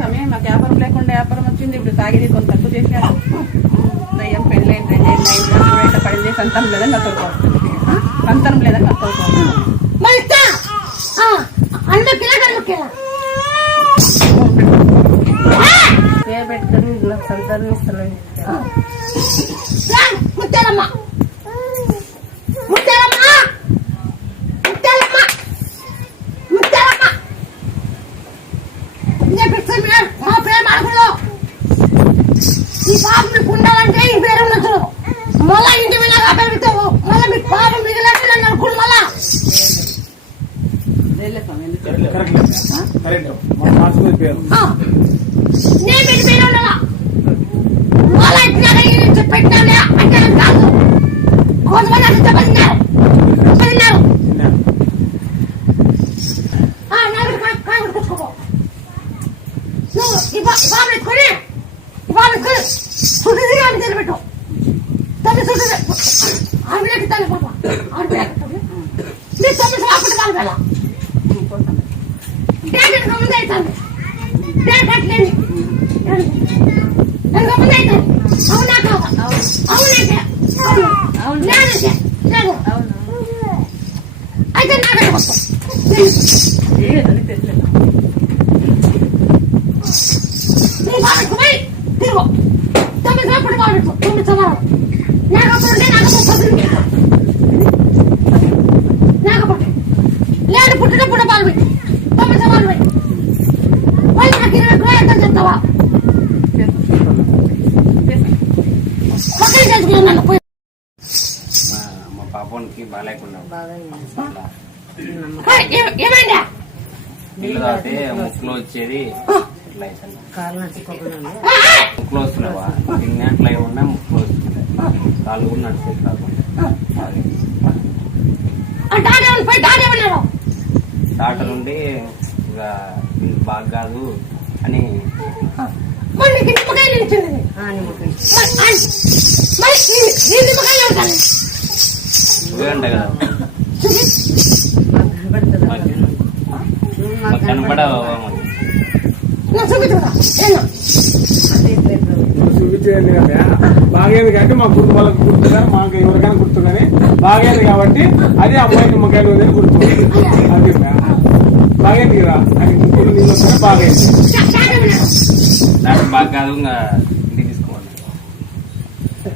సమయం మాకు వ్యాపారం లేకుండా వ్యాపారం వచ్చింది. ఇప్పుడు తాగిది కొంత తక్కువ చేసినారు. దయ్యం పెళ్ళైంది 2 ఏళ్ళు పడింది. సంతానం లేదని నాకు సంతానం లేదని నాకు పెడతారు. ఇలా సంతానం ఇస్తారు. ఈ పాప మీకు ఉండాలంటే ఈ పేరు ఉండదు. మళ్ళా ఇంటి మీద పెరుగుతావు. మళ్ళీ మీకు పాప మిగిలినట్టు నన్ను అనుకుని మళ్ళా నేను పెట్టి పేరు ఉండాలా. మళ్ళా ఇంటి పెట్టినా అంటే కాదు. కొంతమంది అంటే పదిన్నారు కాయగూడ కూర్చుకోపో. నువ్వు ఈ బాబు ఎత్తుకొని వాళ్ళకి సుడిది అని తెలిపెట్టు. తల్లి సుడి ఆవిడకి తల్లి పాప ఆవిడ నీ తొమ్మిది ఆపటి వాళ్ళు వెళ్ళ డేట్ ముందు అవుతుంది. డేట్ కట్టలేని ముందు అవుతుంది. అవునా కావా? అవునైతే అవును లేదంటే లేదు. అయితే నాకైతే వస్తాం తిరుగు 9 సంవత్సరాలు వాడచ్చు. 9 సంవత్సరాలు లేకపోతే లేకపోతే లేదు పుట్టినప్పుడు పాలు పెట్టి 9 సంవత్సరాలు పెట్టి మళ్ళీ నాకు 20 రూపాయలు ఎంత చెప్తావా? పక్కన చేసుకున్నాను. మా పాపకి బాగాలేకుండా ఏమైందా? నీళ్ళు తాగితే ముక్కులో వచ్చేది. ముక్కులో వస్తున్నావా? తిన్నట్లు అయి ఉన్నా ముక్కులో వస్తుంది. కాళ్ళు కూడా నడిచేది కాకుండా డాక్టర్ ఉండి ఇక బాగా కాదు అని అంట కదా. కనపడవా చూపించేది కదా. బాగేది కాబట్టి మా గుర్తు వాళ్ళకి గుర్తు కానీ మాకు ఎవరికైనా గుర్తు కానీ బాగేది కాబట్టి అదే అమ్మాయి నిమ్మకాయలు ఉందని గుర్తు. అదే బాగేది కదా. అది ముక్కులు నీళ్ళు వస్తే బాగేది. బాగా కాదు.